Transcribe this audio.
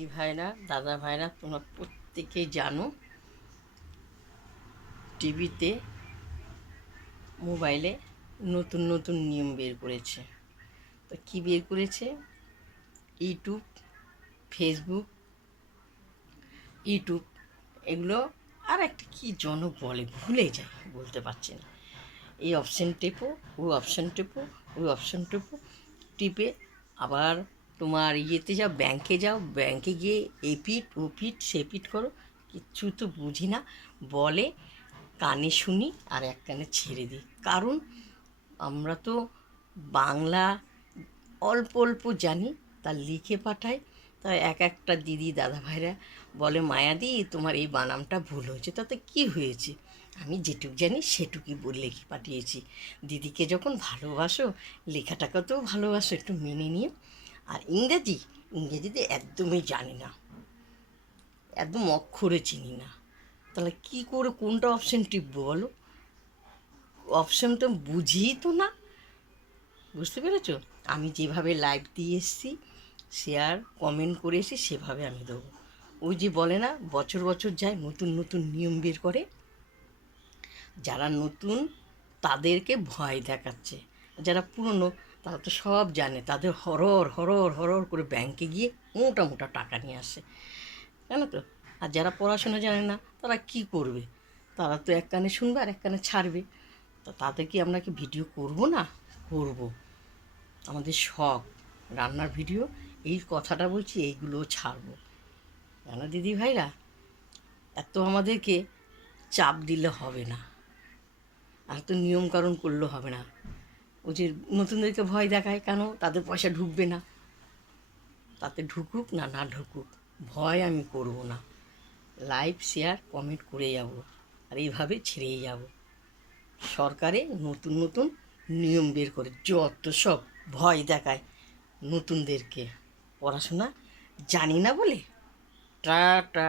দিদি ভাইরা দাদা ভাইরা তোমরা প্রত্যেকেই জানো টিভিতে মোবাইলে নতুন নতুন নিয়ম বের করেছে। তো কী বের করেছে? ইউটিউব, ফেসবুক, ইউটিউব এগুলো আর একটা কী জন বলে, ভুলে যায়, বলতে পারছি না। এই অপশান টেপো, ওই অপশান টেপো, ওই অপশান টেপো, টিপে আবার তোমার ইয়েতে যাও, ব্যাংকে গিয়ে এপিট ওপিট সেপিট করো। কিচ্ছু তো বুঝি না, বলে কানে শুনি আর এক কানে ছেড়ে দিই। কারণ আমরা তো বাংলা অল্প অল্প জানি, তা লিখে পাঠাই। তা একটা দিদি দাদা ভাইরা বলে, মায়াদি তোমার এই বানামটা ভুল হয়েছে। তাতে কি হয়েছে? আমি যেটুক জানি সেটুকুই লিখে পাঠিয়েছি। দিদিকে যখন ভালোবাসো, লেখাটাকেও ভালোবাসো, একটু মেনে নিও। আর ইংরেজিতে একদমই জানি না, একদম অক্ষরে চিনি না। তাহলে কী করে কোনটা অপশান টিপবো বলো? অপশান তো বুঝিই তো না। বুঝতে পেরেছো? আমি যেভাবে লাইভ দিয়ে এসেছি, শেয়ার কমেন্ট করে এসে সেভাবে আমি দেবো। ওই যে বলে না, বছর বছর যায় নতুন নতুন নিয়ম বের করে। যারা নতুন তাদেরকে ভয় দেখাচ্ছে, যারা পুরনো তারা তো সব জানে। তাদের হরর হরর হরর করে ব্যাংকে গিয়ে মোটা মোটা টাকা নিয়ে আসে, জানো তো। আর যারা পড়াশোনা জানে না তারা কি করবে? তারা তো এক কানে শুনবে আর এক কানে ছাড়বে। তা তাদের কি আমরা কি ভিডিও করব না? করব। আমাদের শখ রান্নার ভিডিও, এই কথাটা বলছি, এইগুলোও ছাড়বো। জানো দিদি ভাইরা, এত আমাদেরকে চাপ দিলে হবে না, আর তো নিয়মকানুন করলে হবে না। ওই যে নতুনদেরকে ভয় দেখায় কেন? তাদের পয়সা ঢুকবে না। তাতে ঢুকুক না না ঢুকুক, ভয় আমি করব না। লাইভ শেয়ার কমেন্ট করে যাব, আর এইভাবে ছেড়েই যাব। সরকারে নতুন নতুন নিয়ম বের করে যত সব ভয় দেখায় নতুনদেরকে, পড়াশোনা জানি না বলে। টাটা।